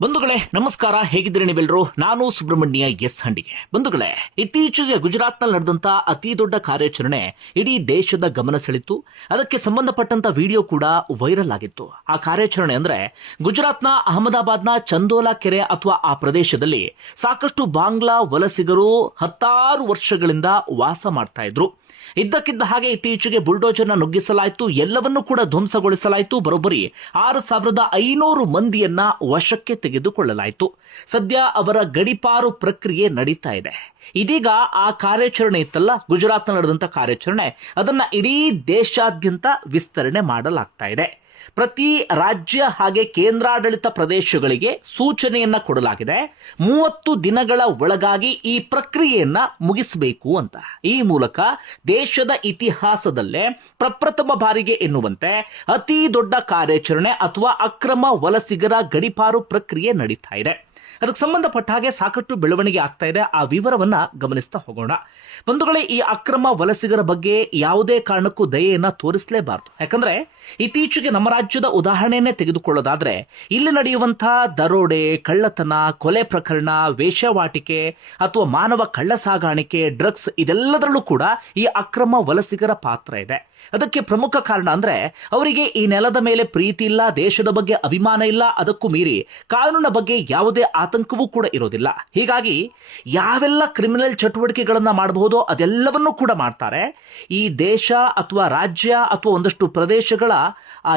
ಬಂಧುಗಳೇ ನಮಸ್ಕಾರ, ಹೇಗಿದ್ದೀರಿ ನೀವೆಲ್ಲರೂ? ನಾನು ಸುಬ್ರಹ್ಮಣ್ಯ ಎಸ್ ಹಂಡಿಗೆ. ಬಂಧುಗಳೇ, ಇತ್ತೀಚೆಗೆ ಗುಜರಾತ್ನಲ್ಲಿ ನಡೆದಂತ ಅತಿ ದೊಡ್ಡ ಕಾರ್ಯಾಚರಣೆ ಇಡೀ ದೇಶದ ಗಮನ ಸೆಳೆಯಿತು. ಅದಕ್ಕೆ ಸಂಬಂಧಪಟ್ಟಂತ ವಿಡಿಯೋ ಕೂಡ ವೈರಲ್ ಆಗಿತ್ತು. ಆ ಕಾರ್ಯಾಚರಣೆ ಅಂದ್ರೆ ಗುಜರಾತ್ನ ಅಹಮದಾಬಾದ್ನ ಚಂದೋಲಾ ಕೆರೆ ಅಥವಾ ಆ ಪ್ರದೇಶದಲ್ಲಿ ಸಾಕಷ್ಟು ಬಾಂಗ್ಲಾ ವಲಸಿಗರು 10 ವರ್ಷಗಳಿಂದ ವಾಸ ಮಾಡ್ತಾ ಇದ್ರು. ಇದ್ದಕ್ಕಿದ್ದ ಹಾಗೆ ಇತ್ತೀಚೆಗೆ ಬುಲ್ಡೋಜರ್ನ ನುಗ್ಗಿಸಲಾಯಿತು, ಎಲ್ಲವನ್ನೂ ಕೂಡ ಧ್ವಂಸಗೊಳಿಸಲಾಯಿತು. ಬರೋಬ್ಬರಿ 6500 ಮಂದಿಯನ್ನ ವಶಕ್ಕೆ ತೆಗೆದುಕೊಳ್ಳಲಾಯಿತು. ಸದ್ಯ ಅವರ ಗಡೀಪಾರು ಪ್ರಕ್ರಿಯೆ ನಡೀತಾ ಇದೆ. ಇದೀಗ ಆ ಕಾರ್ಯಾಚರಣೆ ಇತ್ತಲ್ಲ, ಗುಜರಾತ್ ನಡೆದಂತ ಕಾರ್ಯಾಚರಣೆ, ಅದನ್ನ ಇಡೀ ದೇಶಾದ್ಯಂತ ವಿಸ್ತರಣೆ ಮಾಡಲಾಗ್ತಾ ಇದೆ. ಪ್ರತಿ ರಾಜ್ಯ ಹಾಗೆ ಕೇಂದ್ರಾಡಳಿತ ಪ್ರದೇಶಗಳಿಗೆ ಸೂಚನೆಯನ್ನ ಕೊಡಲಾಗಿದೆ. 30 ದಿನಗಳ ಒಳಗಾಗಿ ಈ ಪ್ರಕ್ರಿಯೆಯನ್ನ ಮುಗಿಸಬೇಕು ಅಂತ. ಈ ಮೂಲಕ ದೇಶದ ಇತಿಹಾಸದಲ್ಲೇ ಪ್ರಪ್ರಥಮ ಬಾರಿಗೆ ಎನ್ನುವಂತೆ ಅತಿ ದೊಡ್ಡ ಕಾರ್ಯಾಚರಣೆ ಅಥವಾ ಅಕ್ರಮ ವಲಸಿಗರ ಗಡೀಪಾರು ಪ್ರಕ್ರಿಯೆ ನಡೀತಾ ಇದೆ. ಅದಕ್ಕೆ ಸಂಬಂಧಪಟ್ಟ ಹಾಗೆ ಸಾಕಷ್ಟು ಬೆಳವಣಿಗೆ ಆಗ್ತಾ ಇದೆ. ಆ ವಿವರವನ್ನ ಗಮನಿಸ್ತಾ ಹೋಗೋಣ. ಬಂಧುಗಳೇ, ಈ ಅಕ್ರಮ ವಲಸಿಗರ ಬಗ್ಗೆ ಯಾವುದೇ ಕಾರಣಕ್ಕೂ ದಯೆಯನ್ನ ತೋರಿಸಲೇಬಾರದು. ಯಾಕಂದ್ರೆ ಇತ್ತೀಚೆಗೆ ನಮ್ಮ ರಾಜ್ಯದ ಉದಾಹರಣೆಯನ್ನೇ ತೆಗೆದುಕೊಳ್ಳೋದಾದ್ರೆ, ಇಲ್ಲಿ ನಡೆಯುವಂತಹ ದರೋಡೆ, ಕಳ್ಳತನ, ಕೊಲೆ ಪ್ರಕರಣ, ವೇಶ್ಯಾವಾಟಿಕೆ ಅಥವಾ ಮಾನವ ಕಳ್ಳ ಸಾಗಾಣಿಕೆ, ಡ್ರಗ್ಸ್, ಇದೆಲ್ಲದರಲ್ಲೂ ಕೂಡ ಈ ಅಕ್ರಮ ವಲಸಿಗರ ಪಾತ್ರ ಇದೆ. ಅದಕ್ಕೆ ಪ್ರಮುಖ ಕಾರಣ ಅಂದ್ರೆ ಅವರಿಗೆ ಈ ನೆಲದ ಮೇಲೆ ಪ್ರೀತಿ ಇಲ್ಲ, ದೇಶದ ಬಗ್ಗೆ ಅಭಿಮಾನ ಇಲ್ಲ, ಅದಕ್ಕೂ ಮೀರಿ ಕಾನೂನಿನ ಬಗ್ಗೆ ಯಾವುದೇ ಆತಂಕವೂ ಕೂಡ ಇರೋದಿಲ್ಲ. ಹೀಗಾಗಿ ಯಾವೆಲ್ಲ ಕ್ರಿಮಿನಲ್ ಚಟುವಟಿಕೆಗಳನ್ನ ಮಾಡಬಹುದೋ ಅದೆಲ್ಲವನ್ನೂ ಕೂಡ ಮಾಡ್ತಾರೆ. ಈ ದೇಶ ಅಥವಾ ರಾಜ್ಯ ಅಥವಾ ಒಂದಷ್ಟು ಪ್ರದೇಶಗಳ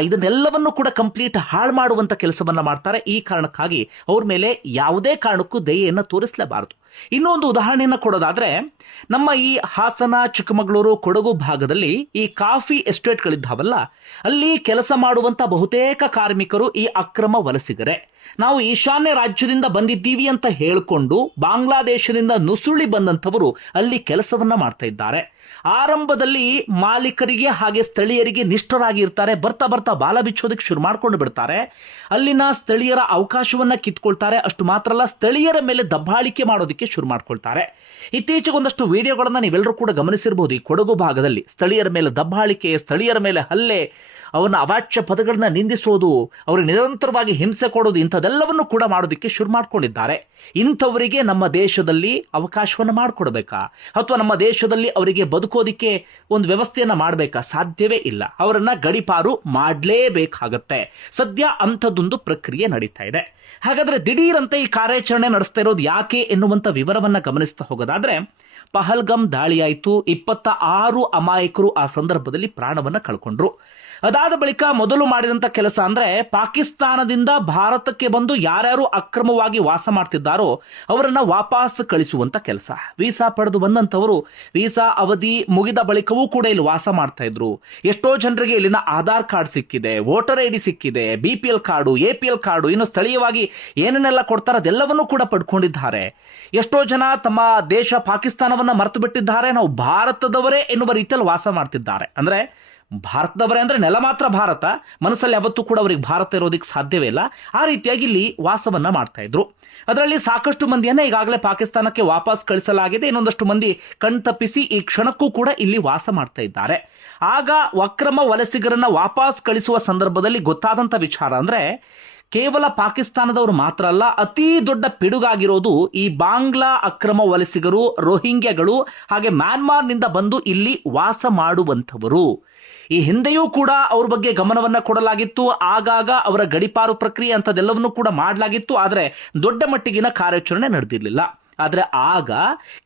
ಇದನ್ನೆಲ್ಲವನ್ನೂ ಕೂಡ ಕಂಪ್ಲೀಟ್ ಹಾಳು ಮಾಡುವಂತ ಕೆಲಸವನ್ನ ಮಾಡ್ತಾರೆ. ಈ ಕಾರಣಕ್ಕಾಗಿ ಅವ್ರ ಮೇಲೆ ಯಾವುದೇ ಕಾರಣಕ್ಕೂ ದಯೆಯನ್ನು ತೋರಿಸಲೇಬಾರದು. ಇನ್ನೊಂದು ಉದಾಹರಣೆಯನ್ನು ಕೊಡೋದಾದ್ರೆ, ನಮ್ಮ ಈ ಹಾಸನ, ಚಿಕ್ಕಮಗಳೂರು, ಕೊಡಗು ಭಾಗದಲ್ಲಿ ಈ ಕಾಫಿ ಎಸ್ಟೇಟ್ಗಳಿದ್ದಾವಲ್ಲ, ಅಲ್ಲಿ ಕೆಲಸ ಮಾಡುವಂತ ಬಹುತೇಕ ಕಾರ್ಮಿಕರು ಈ ಅಕ್ರಮ ವಲಸಿಗರೇ. ನಾವು ಈಶಾನ್ಯ ರಾಜ್ಯದಿಂದ ಬಂದಿದ್ದೀವಿ ಅಂತ ಹೇಳಿಕೊಂಡು ಬಾಂಗ್ಲಾದೇಶದಿಂದ ನುಸುಳಿ ಬಂದಂಥವರು ಅಲ್ಲಿ ಕೆಲಸವನ್ನ ಮಾಡ್ತಾ ಇದ್ದಾರೆ. ಆರಂಭದಲ್ಲಿ ಮಾಲೀಕರಿಗೆ ಹಾಗೆ ಸ್ಥಳೀಯರಿಗೆ ನಿಷ್ಠರಾಗಿ ಇರ್ತಾರೆ. ಬರ್ತಾ ಬರ್ತಾ ಬಾಲ ಬಿಚ್ಚೋದಕ್ಕೆ ಶುರು ಮಾಡ್ಕೊಂಡು ಬಿಡ್ತಾರೆ. ಅಲ್ಲಿನ ಸ್ಥಳೀಯರ ಅವಕಾಶವನ್ನ ಕಿತ್ಕೊಳ್ತಾರೆ. ಅಷ್ಟು ಮಾತ್ರ ಅಲ್ಲ, ಸ್ಥಳೀಯರ ಮೇಲೆ ದಬ್ಬಾಳಿಕೆ ಮಾಡೋದಕ್ಕೆ ಶುರು ಮಾಡ್ಕೊಳ್ತಾರೆ. ಇತ್ತೀಚೆಗೆ ಒಂದಷ್ಟು ವಿಡಿಯೋಗಳನ್ನ ನೀವೆಲ್ಲರೂ ಕೂಡ ಗಮನಿಸಿರಬಹುದು. ಈ ಕೊಡಗು ಭಾಗದಲ್ಲಿ ಸ್ಥಳೀಯರ ಮೇಲೆ ದಬ್ಬಾಳಿಕೆ, ಸ್ಥಳೀಯರ ಮೇಲೆ ಹಲ್ಲೆ, ಅವನ ಅವಾಚ್ಯ ಪದಗಳನ್ನ ನಿಂದಿಸೋದು, ಅವ್ರಿಗೆ ನಿರಂತರವಾಗಿ ಹಿಂಸೆ ಕೊಡೋದು, ಇಂಥದೆಲ್ಲವನ್ನು ಕೂಡ ಮಾಡೋದಕ್ಕೆ ಶುರು ಮಾಡ್ಕೊಂಡಿದ್ದಾರೆ. ಇಂಥವರಿಗೆ ನಮ್ಮ ದೇಶದಲ್ಲಿ ಅವಕಾಶವನ್ನು ಮಾಡಿಕೊಡ್ಬೇಕಾ ಅಥವಾ ನಮ್ಮ ದೇಶದಲ್ಲಿ ಅವರಿಗೆ ಬದುಕೋದಿಕ್ಕೆ ಒಂದು ವ್ಯವಸ್ಥೆಯನ್ನ ಮಾಡಬೇಕಾ? ಸಾಧ್ಯವೇ ಇಲ್ಲ. ಅವರನ್ನ ಗಡೀಪಾರು ಮಾಡಲೇಬೇಕಾಗತ್ತೆ. ಸದ್ಯ ಅಂಥದ್ದೊಂದು ಪ್ರಕ್ರಿಯೆ ನಡೀತಾ ಇದೆ. ಹಾಗಾದ್ರೆ ದಿಢೀರಂತೆ ಈ ಕಾರ್ಯಾಚರಣೆ ನಡೆಸ್ತಾ ಇರೋದು ಯಾಕೆ ಎನ್ನುವಂತ ವಿವರವನ್ನ ಗಮನಿಸ್ತಾ ಹೋಗೋದಾದ್ರೆ, ಪಹಲ್ಗಮ್ ದಾಳಿಯಾಯಿತು. 26 ಅಮಾಯಕರು ಆ ಸಂದರ್ಭದಲ್ಲಿ ಪ್ರಾಣವನ್ನ ಕಳ್ಕೊಂಡ್ರು. ಅದಾದ ಬಳಿಕ ಮೊದಲು ಮಾಡಿದಂತ ಕೆಲಸ ಅಂದ್ರೆ, ಪಾಕಿಸ್ತಾನದಿಂದ ಭಾರತಕ್ಕೆ ಬಂದು ಯಾರ್ಯಾರು ಅಕ್ರಮವಾಗಿ ವಾಸ ಮಾಡ್ತಿದ್ದಾರೋ ಅವರನ್ನ ವಾಪಸ್ ಕಳಿಸುವಂತ ಕೆಲಸ. ವೀಸಾ ಪಡೆದು ಬಂದಂತವರು ವೀಸಾ ಅವಧಿ ಮುಗಿದ ಬಳಿಕವೂ ಕೂಡ ಇಲ್ಲಿ ವಾಸ ಮಾಡ್ತಾ ಇದ್ರು. ಎಷ್ಟೋ ಜನರಿಗೆ ಇಲ್ಲಿನ ಆಧಾರ್ ಕಾರ್ಡ್ ಸಿಕ್ಕಿದೆ, ವೋಟರ್ ಐಡಿ ಸಿಕ್ಕಿದೆ, BPL ಕಾರ್ಡು, APL ಕಾರ್ಡು, ಇನ್ನು ಸ್ಥಳೀಯವಾಗಿ ಏನೇನೆಲ್ಲ ಕೊಡ್ತಾರೆ ಅದೆಲ್ಲವನ್ನೂ ಕೂಡ ಪಡ್ಕೊಂಡಿದ್ದಾರೆ. ಎಷ್ಟೋ ಜನ ತಮ್ಮ ದೇಶ ಪಾಕಿಸ್ತಾನವನ್ನ ಮರೆತು ಬಿಟ್ಟಿದ್ದಾರೆ. ನಾವು ಭಾರತದವರೇ ಎನ್ನುವ ರೀತಿಯಲ್ಲಿ ವಾಸ ಮಾಡ್ತಿದ್ದಾರೆ. ಅಂದ್ರೆ ಭಾರತದವರೇ ಅಂದ್ರೆ ನೆಲ ಮಾತ್ರ ಭಾರತ, ಮನಸ್ಸಲ್ಲಿ ಯಾವತ್ತೂ ಕೂಡ ಅವರಿಗೆ ಭಾರತ ಇರೋದಕ್ಕೆ ಸಾಧ್ಯವೇ ಇಲ್ಲ. ಆ ರೀತಿಯಾಗಿ ಇಲ್ಲಿ ವಾಸವನ್ನ ಮಾಡ್ತಾ ಇದ್ರು. ಅದರಲ್ಲಿ ಸಾಕಷ್ಟು ಮಂದಿಯನ್ನ ಈಗಾಗಲೇ ಪಾಕಿಸ್ತಾನಕ್ಕೆ ವಾಪಸ್ ಕಳಿಸಲಾಗಿದೆ. ಇನ್ನೊಂದಷ್ಟು ಮಂದಿ ಕಣ್ತಪ್ಪಿಸಿ ಈ ಕ್ಷಣಕ್ಕೂ ಕೂಡ ಇಲ್ಲಿ ವಾಸ ಮಾಡ್ತಾ ಇದ್ದಾರೆ. ಆಗ ಅಕ್ರಮ ವಲಸಿಗರನ್ನ ವಾಪಸ್ ಕಳಿಸುವ ಸಂದರ್ಭದಲ್ಲಿ ಗೊತ್ತಾದಂತ ವಿಚಾರ ಅಂದ್ರೆ, ಕೇವಲ ಪಾಕಿಸ್ತಾನದವರು ಮಾತ್ರ ಅಲ್ಲ, ಅತಿ ದೊಡ್ಡ ಪಿಡುಗಾಗಿರೋದು ಈ ಬಾಂಗ್ಲಾ ಅಕ್ರಮ ವಲಸಿಗರು, ರೋಹಿಂಗ್ಯಾಗಳು, ಹಾಗೆ ಮ್ಯಾನ್ಮಾರ್ನಿಂದ ಬಂದು ಇಲ್ಲಿ ವಾಸ ಮಾಡುವಂಥವರು. ಈ ಹಿಂದೆಯೂ ಕೂಡ ಅವ್ರ ಬಗ್ಗೆ ಗಮನವನ್ನ ಕೊಡಲಾಗಿತ್ತು. ಆಗಾಗ ಅವರ ಗಡೀಪಾರು ಪ್ರಕ್ರಿಯೆ ಅಂತದೆಲ್ಲವನ್ನೂ ಕೂಡ ಮಾಡಲಾಗಿತ್ತು. ಆದರೆ ದೊಡ್ಡ ಮಟ್ಟಿಗಿನ ಕಾರ್ಯಾಚರಣೆ ನಡೆದಿರಲಿಲ್ಲ. ಆದ್ರೆ ಆಗ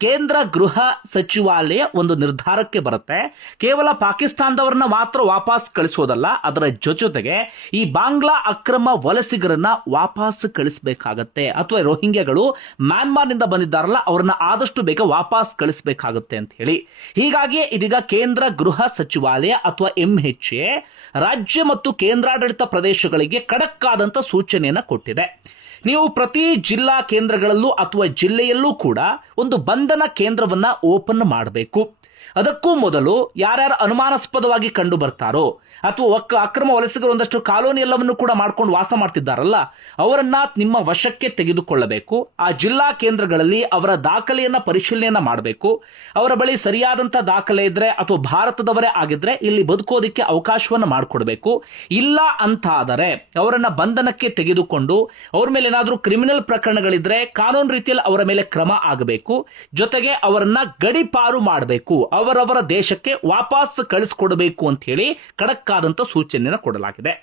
ಕೇಂದ್ರ ಗೃಹ ಸಚಿವಾಲಯ ಒಂದು ನಿರ್ಧಾರಕ್ಕೆ ಬರುತ್ತೆ. ಕೇವಲ ಪಾಕಿಸ್ತಾನದವರನ್ನ ಮಾತ್ರ ವಾಪಸ್ ಕಳಿಸೋದಲ್ಲ, ಅದರ ಜೊತೆಗೆ ಈ ಬಾಂಗ್ಲಾ ಅಕ್ರಮ ವಲಸಿಗರನ್ನ ವಾಪಸ್ ಕಳಿಸಬೇಕಾಗತ್ತೆ. ಅಥವಾ ರೋಹಿಂಗ್ಯಾಗಳು ಮ್ಯಾನ್ಮಾರ್ನಿಂದ ಬಂದಿದ್ದಾರಲ್ಲ, ಅವ್ರನ್ನ ಆದಷ್ಟು ಬೇಗ ವಾಪಸ್ ಕಳಿಸಬೇಕಾಗುತ್ತೆ ಅಂತ ಹೇಳಿ. ಹೀಗಾಗಿ ಇದೀಗ ಕೇಂದ್ರ ಗೃಹ ಸಚಿವಾಲಯ ಅಥವಾ MHA ರಾಜ್ಯ ಮತ್ತು ಕೇಂದ್ರಾಡಳಿತ ಪ್ರದೇಶಗಳಿಗೆ ಖಡಕ್ ಆದಂತ ಸೂಚನೆಯನ್ನ ಕೊಟ್ಟಿದೆ. ನೀವು ಪ್ರತಿ ಜಿಲ್ಲಾ ಕೇಂದ್ರಗಳಲ್ಲೂ ಅಥವಾ ಜಿಲ್ಲೆಯಲ್ಲೂ ಕೂಡ ಒಂದು ಬಂಧನ ಕೇಂದ್ರವನ್ನ ಓಪನ್ ಮಾಡಬೇಕು. ಅದಕ್ಕೂ ಮೊದಲು ಯಾರ್ಯಾರು ಅನುಮಾನಾಸ್ಪದವಾಗಿ ಕಂಡು ಬರ್ತಾರೋ ಅಥವಾ ಅಕ್ರಮ ವಲಸಿಗರು ಒಂದಷ್ಟು ಕಾಲೋನಿ ಎಲ್ಲವನ್ನು ಕೂಡ ಮಾಡ್ಕೊಂಡು ವಾಸ ಮಾಡ್ತಿದ್ದಾರಲ್ಲ, ಅವರನ್ನ ನಿಮ್ಮ ವಶಕ್ಕೆ ತೆಗೆದುಕೊಳ್ಳಬೇಕು. ಆ ಜಿಲ್ಲಾ ಕೇಂದ್ರಗಳಲ್ಲಿ ಅವರ ದಾಖಲೆಯನ್ನ ಪರಿಶೀಲನೆಯನ್ನ ಮಾಡಬೇಕು. ಅವರ ಬಳಿ ಸರಿಯಾದಂತ ದಾಖಲೆ ಇದ್ರೆ ಅಥವಾ ಭಾರತದವರೇ ಆಗಿದ್ರೆ ಇಲ್ಲಿ ಬದುಕೋದಿಕ್ಕೆ ಅವಕಾಶವನ್ನು ಮಾಡಿಕೊಡ್ಬೇಕು. ಇಲ್ಲ ಅಂತ ಆದರೆ ಅವರನ್ನ ಬಂಧನಕ್ಕೆ ತೆಗೆದುಕೊಂಡು ಅವ್ರ ಮೇಲೆ ಏನಾದರೂ ಕ್ರಿಮಿನಲ್ ಪ್ರಕರಣಗಳಿದ್ರೆ ಕಾನೂನು ರೀತಿಯಲ್ಲಿ ಅವರ ಮೇಲೆ ಕ್ರಮ ಆಗಬೇಕು. ಜೊತೆಗೆ ಅವರನ್ನ ಗಡಿಪಾರು ಮಾಡಬೇಕು, ಅವರವರ ದೇಶಕ್ಕೆ ವಾಪಸ್ ಕಳಿಸ್ಕೊಡ್ಬೇಕು ಅಂತ ಹೇಳಿ ಖಡಕ್ ಆದಂತ ಸೂಚನೆಯನ್ನು ಕೊಡಲಾಗಿದೆ.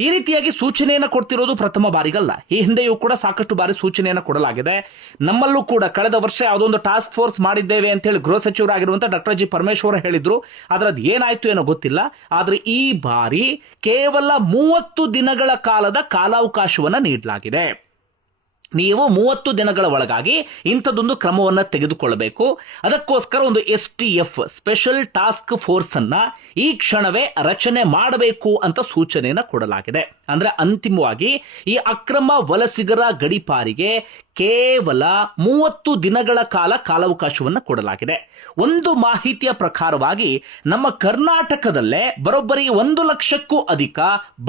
ಈ ರೀತಿಯಾಗಿ ಸೂಚನೆಯನ್ನು ಕೊಡ್ತಿರೋದು ಪ್ರಥಮ ಬಾರಿಗಲ್ಲ. ಈ ಹಿಂದೆಯೂ ಕೂಡ ಸಾಕಷ್ಟು ಬಾರಿ ಸೂಚನೆಯನ್ನು ಕೊಡಲಾಗಿದೆ. ನಮ್ಮಲ್ಲೂ ಕೂಡ ಕಳೆದ ವರ್ಷ ಯಾವುದೊಂದು ಟಾಸ್ಕ್ ಫೋರ್ಸ್ ಮಾಡಿದ್ದೇವೆ ಅಂತ ಹೇಳಿ ಗೃಹ ಸಚಿವರಾಗಿರುವಂತಹ ಡಾಕ್ಟರ್ ಜಿ ಪರಮೇಶ್ವರ್ ಹೇಳಿದ್ರು. ಆದ್ರೆ ಅದು ಏನಾಯ್ತು ಏನೋ ಗೊತ್ತಿಲ್ಲ. ಆದ್ರೆ ಈ ಬಾರಿ ಕೇವಲ 30 ದಿನಗಳ ಕಾಲದ ಕಾಲಾವಕಾಶವನ್ನ ನೀಡಲಾಗಿದೆ. ನೀವು 30 ದಿನಗಳ ಒಳಗಾಗಿ ಇಂಥದ್ದೊಂದು ಕ್ರಮವನ್ನು ತೆಗೆದುಕೊಳ್ಳಬೇಕು. ಅದಕ್ಕೋಸ್ಕರ ಒಂದು STF ಸ್ಪೆಷಲ್ ಟಾಸ್ಕ್ ಫೋರ್ಸ್ ಅನ್ನ ಈ ಕ್ಷಣವೇ ರಚನೆ ಮಾಡಬೇಕು ಅಂತ ಸೂಚನೆಯನ್ನು ಕೊಡಲಾಗಿದೆ. ಅಂದ್ರೆ ಅಂತಿಮವಾಗಿ ಈ ಅಕ್ರಮ ವಲಸಿಗರ ಗಡಿಪಾರಿಗೆ ಕೇವಲ 30 ದಿನಗಳ ಕಾಲಾವಕಾಶವನ್ನು ಕೊಡಲಾಗಿದೆ. ಒಂದು ಮಾಹಿತಿಯ ಪ್ರಕಾರವಾಗಿ ನಮ್ಮ ಕರ್ನಾಟಕದಲ್ಲೇ ಬರೋಬ್ಬರಿ 1 ಲಕ್ಷಕ್ಕೂ ಅಧಿಕ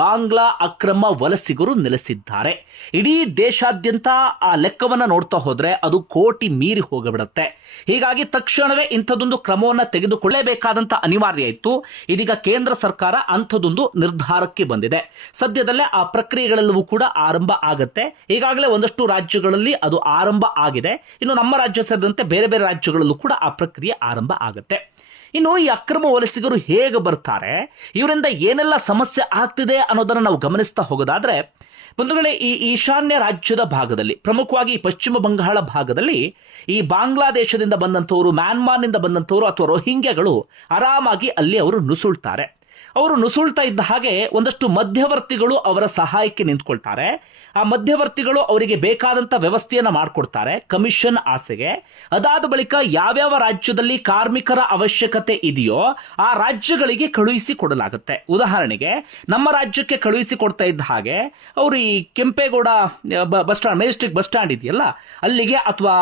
ಬಾಂಗ್ಲಾ ಅಕ್ರಮ ವಲಸಿಗರು ನೆಲೆಸಿದ್ದಾರೆ. ಇಡೀ ದೇಶಾದ್ಯಂತ ಆ ಲೆಕ್ಕವನ್ನ ನೋಡ್ತಾ ಹೋದ್ರೆ ಅದು ಕೋಟಿ ಮೀರಿ ಹೋಗಿಬಿಡುತ್ತೆ. ಹೀಗಾಗಿ ತಕ್ಷಣವೇ ಇಂಥದೊಂದು ಕ್ರಮವನ್ನು ತೆಗೆದುಕೊಳ್ಳಲೇಬೇಕಾದಂತ ಅನಿವಾರ್ಯ ಇತ್ತು. ಇದೀಗ ಕೇಂದ್ರ ಸರ್ಕಾರ ಅಂಥದೊಂದು ನಿರ್ಧಾರಕ್ಕೆ ಬಂದಿದೆ. ಸದ್ಯದಲ್ಲೇ ಆ ಪ್ರಕ್ರಿಯೆಗಳೆಲ್ಲವೂ ಕೂಡ ಆರಂಭ ಆಗತ್ತೆ. ಈಗಾಗಲೇ ಒಂದಷ್ಟು ರಾಜ್ಯಗಳಲ್ಲಿ ಅದು ಆರಂಭ ಆಗಿದೆ. ಇನ್ನು ನಮ್ಮ ರಾಜ್ಯ ಸೇರಿದಂತೆ ಬೇರೆ ಬೇರೆ ರಾಜ್ಯಗಳಲ್ಲೂ ಕೂಡ ಆ ಪ್ರಕ್ರಿಯೆ ಆರಂಭ ಆಗುತ್ತೆ. ಇನ್ನು ಈ ಅಕ್ರಮ ವಲಸಿಗರು ಹೇಗೆ ಬರ್ತಾರೆ, ಇವರಿಂದ ಏನೆಲ್ಲ ಸಮಸ್ಯೆ ಆಗ್ತಿದೆ ಅನ್ನೋದನ್ನ ನಾವು ಗಮನಿಸ್ತಾ ಹೋಗೋದಾದ್ರೆ, ಬಂಧುಗಳೇ, ಈ ಈಶಾನ್ಯ ರಾಜ್ಯದ ಭಾಗದಲ್ಲಿ, ಪ್ರಮುಖವಾಗಿ ಪಶ್ಚಿಮ ಬಂಗಾಳ ಭಾಗದಲ್ಲಿ ಈ ಬಾಂಗ್ಲಾದೇಶದಿಂದ ಬಂದಂಥವರು, ಮ್ಯಾನ್ಮಾರ್ನಿಂದ ಬಂದಂಥವರು ಅಥವಾ ರೋಹಿಂಗ್ಯಾಗಳು ಆರಾಮಾಗಿ ಅಲ್ಲಿ ಅವರು ನುಸುಳ್ತಾರೆ. ಅವರು ನುಸುಳ್ತಾ ಇದ್ದ ಹಾಗೆ ಒಂದಷ್ಟು ಮಧ್ಯವರ್ತಿಗಳು ಅವರ ಸಹಾಯಕ್ಕೆ ನಿಂತ್ಕೊಳ್ತಾರೆ. ಆ ಮಧ್ಯವರ್ತಿಗಳು ಅವರಿಗೆ ಬೇಕಾದಂತ ವ್ಯವಸ್ಥೆಯನ್ನ ಮಾಡಿಕೊಡ್ತಾರೆ ಕಮಿಷನ್ ಆಸೆಗೆ. ಅದಾದ ಬಳಿಕ ಯಾವ್ಯಾವ ರಾಜ್ಯದಲ್ಲಿ ಕಾರ್ಮಿಕರ ಅವಶ್ಯಕತೆ ಇದೆಯೋ ಆ ರಾಜ್ಯಗಳಿಗೆ ಕಳುಹಿಸಿ ಕೊಡಲಾಗುತ್ತೆ. ಉದಾಹರಣೆಗೆ ನಮ್ಮ ರಾಜ್ಯಕ್ಕೆ ಕಳುಹಿಸಿ ಕೊಡ್ತಾ ಇದ್ದ ಹಾಗೆ ಅವರು ಈ Kempegowda bus stand, Majestic bus stand ಇದೆಯಲ್ಲ ಅಲ್ಲಿಗೆ, ಅಥವಾ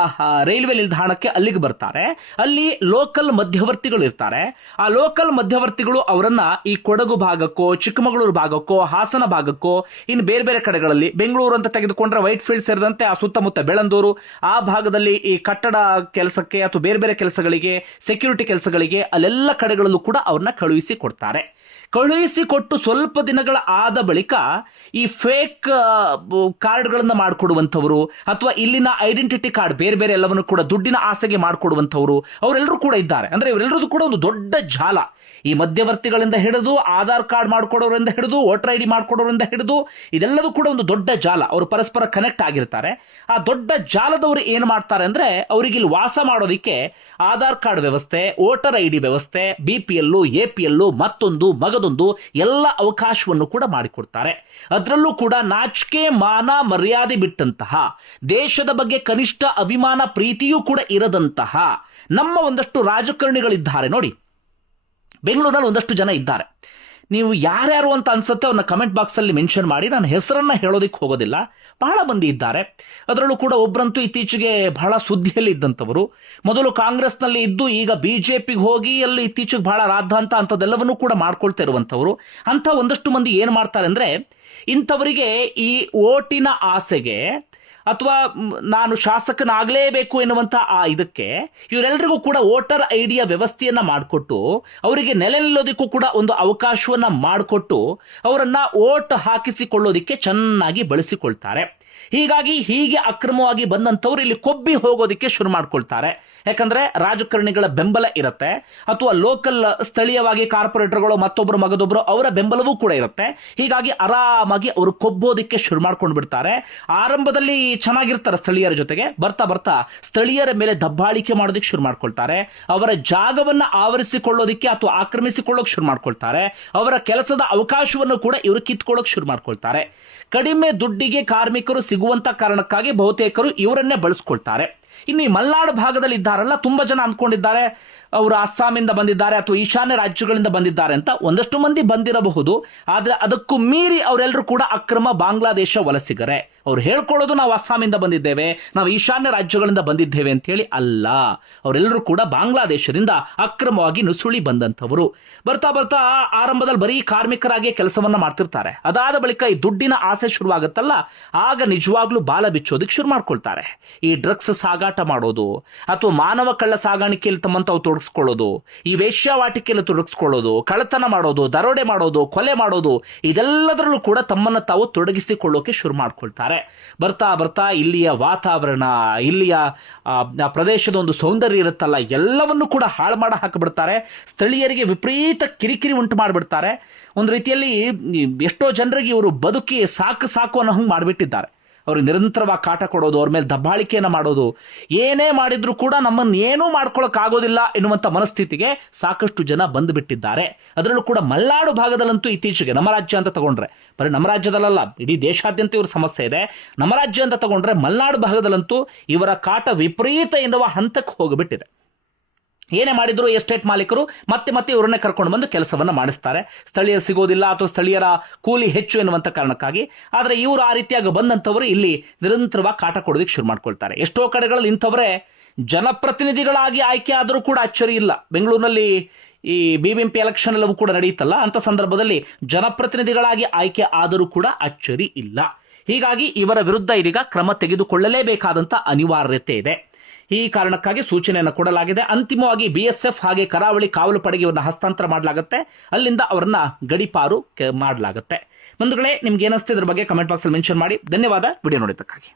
ರೈಲ್ವೆ ನಿಲ್ದಾಣಕ್ಕೆ ಅಲ್ಲಿಗೆ ಬರ್ತಾರೆ. ಅಲ್ಲಿ ಲೋಕಲ್ ಮಧ್ಯವರ್ತಿಗಳು ಇರ್ತಾರೆ. ಆ ಲೋಕಲ್ ಮಧ್ಯವರ್ತಿಗಳು ಅವರನ್ನ ಈ ಕೊಡಗು ಭಾಗಕ್ಕೋ, ಚಿಕ್ಕಮಗಳೂರು ಭಾಗಕ್ಕೋ, ಹಾಸನ ಭಾಗಕ್ಕೋ, ಇನ್ನು ಬೇರೆ ಬೇರೆ ಕಡೆಗಳಲ್ಲಿ, ಬೆಂಗಳೂರು ಅಂತ ತೆಗೆದುಕೊಂಡ್ರೆ ವೈಟ್ ಫೀಲ್ಡ್ ಸೇರಿದಂತೆ ಆ ಸುತ್ತಮುತ್ತ ಬೆಳಂದೂರು ಆ ಭಾಗದಲ್ಲಿ ಈ ಕಟ್ಟಡ ಕೆಲಸಕ್ಕೆ ಅಥವಾ ಬೇರೆ ಬೇರೆ ಕೆಲಸಗಳಿಗೆ, ಸೆಕ್ಯೂರಿಟಿ ಕೆಲಸಗಳಿಗೆ, ಅಲ್ಲೆಲ್ಲ ಕಡೆಗಳಲ್ಲೂ ಕೂಡ ಅವ್ರನ್ನ ಕಳುಹಿಸಿ ಕೊಡ್ತಾರೆ. ಕಳುಹಿಸಿ ಕೊಟ್ಟು ಸ್ವಲ್ಪ ದಿನಗಳ ಆದ ಬಳಿಕ ಈ ಫೇಕ್ ಕಾರ್ಡ್ಗಳನ್ನು ಮಾಡಿಕೊಡುವಂಥವರು ಅಥವಾ ಇಲ್ಲಿನ ಐಡೆಂಟಿಟಿ ಕಾರ್ಡ್ ಬೇರೆ ಬೇರೆ ಎಲ್ಲವನ್ನು ಕೂಡ ದುಡ್ಡಿನ ಆಸೆಗೆ ಮಾಡಿಕೊಡುವಂಥವರು ಅವರೆಲ್ಲರೂ ಕೂಡ ಇದ್ದಾರೆ. ಅಂದ್ರೆ ಇವರೆಲ್ಲರದು ಕೂಡ ಒಂದು ದೊಡ್ಡ ಜಾಲ. ಈ ಮಧ್ಯವರ್ತಿಗಳಿಂದ ಹಿಡಿದು ಆಧಾರ್ ಕಾರ್ಡ್ ಮಾಡ್ಕೊಡೋರಿಂದ ಹಿಡಿದು ವೋಟರ್ ID ಮಾಡ್ಕೊಡೋರಿಂದ ಹಿಡಿದು ಇದೆಲ್ಲದೂ ಕೂಡ ಒಂದು ದೊಡ್ಡ ಜಾಲ. ಅವರು ಪರಸ್ಪರ ಕನೆಕ್ಟ್ ಆಗಿರ್ತಾರೆ. ಆ ದೊಡ್ಡ ಜಾಲದವರು ಏನು ಮಾಡ್ತಾರೆ ಅಂದ್ರೆ, ಅವರಿಗೆ ಇಲ್ಲಿ ವಾಸ ಮಾಡೋದಿಕ್ಕೆ ಆಧಾರ್ ಕಾರ್ಡ್ ವ್ಯವಸ್ಥೆ, ವೋಟರ್ ID ವ್ಯವಸ್ಥೆ, BPL, APL, ಮತ್ತೊಂದು ಮಗದೊಂದು ಎಲ್ಲ ಅವಕಾಶವನ್ನು ಕೂಡ ಮಾಡಿಕೊಡ್ತಾರೆ. ಅದರಲ್ಲೂ ಕೂಡ ನಾಚಿಕೆ ಮಾನ ಮರ್ಯಾದೆ ಬಿಟ್ಟಂತಹ, ದೇಶದ ಬಗ್ಗೆ ಕನಿಷ್ಠ ಅಭಿಮಾನ ಪ್ರೀತಿಯೂ ಕೂಡ ಇರದಂತಹ ನಮ್ಮ ಒಂದಷ್ಟು ರಾಜಕಾರಣಿಗಳಿದ್ದಾರೆ ನೋಡಿ. ಬೆಂಗಳೂರಲ್ಲಿ ಒಂದಷ್ಟು ಜನ ಇದ್ದಾರೆ. ನೀವು ಯಾರ್ಯಾರು ಅಂತ ಅನ್ಸುತ್ತೆ ಅವ್ರನ್ನ ಕಮೆಂಟ್ ಬಾಕ್ಸ್ ಅಲ್ಲಿ ಮೆನ್ಷನ್ ಮಾಡಿ. ನಾನು ಹೆಸರನ್ನ ಹೇಳೋದಿಕ್ಕೆ ಹೋಗೋದಿಲ್ಲ. ಬಹಳ ಮಂದಿ ಇದ್ದಾರೆ. ಅದರಲ್ಲೂ ಕೂಡ ಒಬ್ಬರಂತೂ ಇತ್ತೀಚೆಗೆ ಬಹಳ ಸುದ್ದಿಯಲ್ಲಿ ಇದ್ದಂಥವರು. ಮೊದಲು ಕಾಂಗ್ರೆಸ್ನಲ್ಲಿ ಇದ್ದು ಈಗ BJPಗೆ ಹೋಗಿ ಅಲ್ಲಿ ಇತ್ತೀಚೆಗೆ ಬಹಳ ರಾದ್ಧಾಂತ ಅಂತದೆಲ್ಲವನ್ನೂ ಕೂಡ ಮಾಡ್ಕೊಳ್ತಾ ಇರುವಂಥವ್ರು. ಅಂತ ಒಂದಷ್ಟು ಮಂದಿ ಏನು ಮಾಡ್ತಾರೆ ಅಂದ್ರೆ, ಇಂಥವರಿಗೆ ಈ ಓಟಿನ ಆಸೆಗೆ ಅಥವಾ ನಾನು ಶಾಸಕನಾಗಲೇಬೇಕು ಎನ್ನುವಂತ ಆ ಇದಕ್ಕೆ ಇವರೆಲ್ಲರಿಗೂ ಕೂಡ ವೋಟರ್ ಐಡಿಯ ವ್ಯವಸ್ಥೆಯನ್ನ ಮಾಡಿಕೊಟ್ಟು ಅವರಿಗೆ ನೆಲೆ ನಿಲ್ಲೋದಕ್ಕೂ ಕೂಡ ಒಂದು ಅವಕಾಶವನ್ನ ಮಾಡಿಕೊಟ್ಟು ಅವರನ್ನ ವೋಟ್ ಹಾಕಿಸಿಕೊಳ್ಳೋದಿಕ್ಕೆ ಚೆನ್ನಾಗಿ ಬಳಸಿಕೊಳ್ತಾರೆ. ಹೀಗಾಗಿ ಹೀಗೆ ಅಕ್ರಮವಾಗಿ ಬಂದಂಥವ್ರು ಇಲ್ಲಿ ಕೊಬ್ಬಿ ಹೋಗೋದಿಕ್ಕೆ ಶುರು ಮಾಡ್ಕೊಳ್ತಾರೆ. ಯಾಕಂದ್ರೆ ರಾಜಕಾರಣಿಗಳ ಬೆಂಬಲ ಇರುತ್ತೆ, ಅಥವಾ ಲೋಕಲ್ ಸ್ಥಳೀಯವಾಗಿ ಕಾರ್ಪೊರೇಟರ್ಗಳು ಮತ್ತೊಬ್ಬರು ಮಗದೊಬ್ಬರು ಅವರ ಬೆಂಬಲವೂ ಕೂಡ ಇರುತ್ತೆ. ಹೀಗಾಗಿ ಆರಾಮಾಗಿ ಅವರು ಕೊಬ್ಬೋದಿಕ್ಕೆ ಶುರು ಮಾಡ್ಕೊಂಡು ಬಿಡ್ತಾರೆ. ಆರಂಭದಲ್ಲಿ ಚೆನ್ನಾಗಿರ್ತಾರೆ ಸ್ಥಳೀಯರ ಜೊತೆಗೆ, ಬರ್ತಾ ಬರ್ತಾ ಸ್ಥಳೀಯರ ಮೇಲೆ ದಬ್ಬಾಳಿಕೆ ಮಾಡೋದಕ್ಕೆ ಶುರು ಮಾಡ್ಕೊಳ್ತಾರೆ. ಅವರ ಜಾಗವನ್ನ ಆವರಿಸಿಕೊಳ್ಳೋದಿಕ್ಕೆ ಅಥವಾ ಆಕ್ರಮಿಸಿಕೊಳ್ಳೋಕೆ ಶುರು ಮಾಡ್ಕೊಳ್ತಾರೆ. ಅವರ ಕೆಲಸದ ಅವಕಾಶವನ್ನು ಕೂಡ ಇವರು ಕಿತ್ಕೊಳ್ಳೋಕೆ ಶುರು ಮಾಡ್ಕೊಳ್ತಾರೆ. ಕಡಿಮೆ ದುಡ್ಡಿಗೆ ಕಾರ್ಮಿಕರು ಸಿಗುವಂತ ಕಾರಣಕ್ಕಾಗಿ ಬಹುತೇಕರು ಇವರನ್ನೇ ಬಳಸ್ಕೊಳ್ತಾರೆ. ಇನ್ನು ಈ ಮಲೆನಾಡು ಭಾಗದಲ್ಲಿ ಇದ್ದಾರಲ್ಲ, ತುಂಬಾ ಜನ ಅಂದ್ಕೊಂಡಿದ್ದಾರೆ ಅವರು ಅಸ್ಸಾಮಿಂದ ಬಂದಿದ್ದಾರೆ ಅಥವಾ ಈಶಾನ್ಯ ರಾಜ್ಯಗಳಿಂದ ಬಂದಿದ್ದಾರೆ ಅಂತ. ಒಂದಷ್ಟು ಮಂದಿ ಬಂದಿರಬಹುದು, ಆದ್ರೆ ಅದಕ್ಕೂ ಮೀರಿ ಅವರೆಲ್ಲರೂ ಕೂಡ ಅಕ್ರಮ ಬಾಂಗ್ಲಾದೇಶ ವಲಸಿಗರೇ. ಅವ್ರು ಹೇಳ್ಕೊಳ್ಳೋದು ನಾವು ಅಸ್ಸಾಮಿಂದ ಬಂದಿದ್ದೇವೆ, ನಾವು ಈಶಾನ್ಯ ರಾಜ್ಯಗಳಿಂದ ಬಂದಿದ್ದೇವೆ ಅಂತೇಳಿ ಅಲ್ಲ. ಅವರೆಲ್ಲರೂ ಕೂಡ ಬಾಂಗ್ಲಾದೇಶದಿಂದ ಅಕ್ರಮವಾಗಿ ನುಸುಳಿ ಬಂದಂಥವರು. ಬರ್ತಾ ಬರ್ತಾ ಆರಂಭದಲ್ಲಿ ಬರೀ ಕಾರ್ಮಿಕರಾಗಿ ಕೆಲಸವನ್ನ ಮಾಡ್ತಿರ್ತಾರೆ. ಅದಾದ ಬಳಿಕ ಈ ದುಡ್ಡಿನ ಆಸೆ ಶುರುವಾಗುತ್ತಲ್ಲ, ಆಗ ನಿಜವಾಗ್ಲೂ ಬಾಲ ಬಿಚ್ಚೋದಕ್ಕೆ ಶುರು ಮಾಡ್ಕೊಳ್ತಾರೆ. ಈ ಡ್ರಗ್ಸ್ ಸಾಗಾಟ ಮಾಡೋದು ಅಥವಾ ಮಾನವ ಕಳ್ಳ ಸಾಗಾಣಿಕೆಯಲ್ಲಿ ತಮ್ಮನ್ನು ತಾವು ತೊಡಗಿಸ್ಕೊಳ್ಳೋದು, ಈ ವೇಶ್ಯಾವಾಟಿಕೆಯಲ್ಲಿ ತೊಡಗಿಸ್ಕೊಳ್ಳೋದು, ಕಳ್ಳತನ ಮಾಡೋದು, ದರೋಡೆ ಮಾಡೋದು, ಕೊಲೆ ಮಾಡೋದು, ಇದೆಲ್ಲದರಲ್ಲೂ ಕೂಡ ತಮ್ಮನ್ನು ತಾವು ತೊಡಗಿಸಿಕೊಳ್ಳೋಕೆ ಶುರು ಮಾಡ್ಕೊಳ್ತಾರೆ. ಬರ್ತಾ ಬರ್ತಾ ಇಲ್ಲಿಯ ವಾತಾವರಣ, ಇಲ್ಲಿಯ ಪ್ರದೇಶದ ಒಂದು ಸೌಂದರ್ಯ ಇರುತ್ತಲ್ಲ, ಎಲ್ಲವನ್ನು ಕೂಡ ಹಾಳು ಮಾಡ ಹಾಕಿಬಿಡ್ತಾರೆ. ಸ್ಥಳೀಯರಿಗೆ ವಿಪರೀತ ಕಿರಿಕಿರಿ ಉಂಟು ಮಾಡಿಬಿಡ್ತಾರೆ. ಒಂದು ರೀತಿಯಲ್ಲಿ ಎಷ್ಟೋ ಜನರಿಗೆ ಇವರು ಬದುಕಿ ಸಾಕು ಸಾಕು ಅನ್ನೋ ಹಂಗೆ ಮಾಡಿಬಿಟ್ಟಿದ್ದಾರೆ. ಅವ್ರಿಗೆ ನಿರಂತರವಾಗಿ ಕಾಟ ಕೊಡೋದು, ಅವ್ರ ಮೇಲೆ ದಬ್ಬಾಳಿಕೆಯನ್ನು ಮಾಡೋದು, ಏನೇ ಮಾಡಿದ್ರು ಕೂಡ ನಮ್ಮನ್ನು ಏನೂ ಮಾಡ್ಕೊಳಕ್ಕಾಗೋದಿಲ್ಲ ಎನ್ನುವಂಥ ಮನಸ್ಥಿತಿಗೆ ಸಾಕಷ್ಟು ಜನ ಬಂದು ಬಿಟ್ಟಿದ್ದಾರೆ. ಅದರಲ್ಲೂ ಕೂಡ ಮಲೆನಾಡು ಭಾಗದಲ್ಲಂತೂ ಇತ್ತೀಚೆಗೆ, ನಮ್ಮ ರಾಜ್ಯ ಅಂತ ತಗೊಂಡ್ರೆ, ಬರೀ ನಮ್ಮ ರಾಜ್ಯದಲ್ಲ ಇಡೀ ದೇಶಾದ್ಯಂತ ಇವ್ರ ಸಮಸ್ಯೆ ಇದೆ. ನಮ್ಮ ರಾಜ್ಯ ಅಂತ ತಗೊಂಡ್ರೆ ಮಲೆನಾಡು ಭಾಗದಲ್ಲಂತೂ ಇವರ ಕಾಟ ವಿಪರೀತ ಎನ್ನುವ ಹಂತಕ್ಕೆ ಹೋಗಿಬಿಟ್ಟಿದೆ. ಏನೇ ಮಾಡಿದ್ರು ಎಸ್ಟೇಟ್ ಮಾಲೀಕರು ಮತ್ತೆ ಮತ್ತೆ ಇವರನ್ನೇ ಕರ್ಕೊಂಡು ಬಂದು ಕೆಲಸವನ್ನ ಮಾಡಿಸ್ತಾರೆ. ಸ್ಥಳೀಯರು ಸಿಗೋದಿಲ್ಲ ಅಥವಾ ಸ್ಥಳೀಯರ ಕೂಲಿ ಹೆಚ್ಚು ಎನ್ನುವಂಥ ಕಾರಣಕ್ಕಾಗಿ. ಆದರೆ ಇವರು ಆ ರೀತಿಯಾಗಿ ಬಂದಂಥವರು ಇಲ್ಲಿ ನಿರಂತರವಾಗಿ ಕಾಟ ಕೊಡೋದಕ್ಕೆ ಶುರು ಮಾಡ್ಕೊಳ್ತಾರೆ. ಎಷ್ಟೋ ಕಡೆಗಳಲ್ಲಿ ಇಂಥವರೇ ಜನಪ್ರತಿನಿಧಿಗಳಾಗಿ ಆಯ್ಕೆ ಆದರೂ ಕೂಡ ಅಚ್ಚರಿ ಇಲ್ಲ. ಬೆಂಗಳೂರಿನಲ್ಲಿ ಈ BBMP ಎಲೆಕ್ಷನ್ ಎಲ್ಲವೂ ಕೂಡ ನಡೆಯುತ್ತಲ್ಲ, ಅಂತ ಸಂದರ್ಭದಲ್ಲಿ ಜನಪ್ರತಿನಿಧಿಗಳಾಗಿ ಆಯ್ಕೆ ಆದರೂ ಕೂಡ ಅಚ್ಚರಿ ಇಲ್ಲ. ಹೀಗಾಗಿ ಇವರ ವಿರುದ್ಧ ಇದೀಗ ಕ್ರಮ ತೆಗೆದುಕೊಳ್ಳಲೇಬೇಕಾದಂಥ ಅನಿವಾರ್ಯತೆ ಇದೆ. ಈ ಕಾರಣಕ್ಕಾಗಿ ಸೂಚನೆಯನ್ನು ಕೊಡಲಾಗಿದೆ. ಅಂತಿಮವಾಗಿ BSF ಹಾಗೆ ಕರಾವಳಿ ಕಾವಲು ಪಡೆಗೆ ಇವರನ್ನ ಹಸ್ತಾಂತರ ಮಾಡಲಾಗುತ್ತೆ. ಅಲ್ಲಿಂದ ಅವರನ್ನ ಗಡಿಪಾರು ಮಾಡಲಾಗುತ್ತೆ. ಬಂಧುಗಳೇ, ನಿಮ್ಗೆ ಏನಿಸ್ತಿದೆ ಇದ್ರ ಬಗ್ಗೆ ಕಮೆಂಟ್ ಬಾಕ್ಸ್ ಅಲ್ಲಿ ಮೆನ್ಷನ್ ಮಾಡಿ. ಧನ್ಯವಾದ ವಿಡಿಯೋ ನೋಡಿದ್ದಕ್ಕಾಗಿ.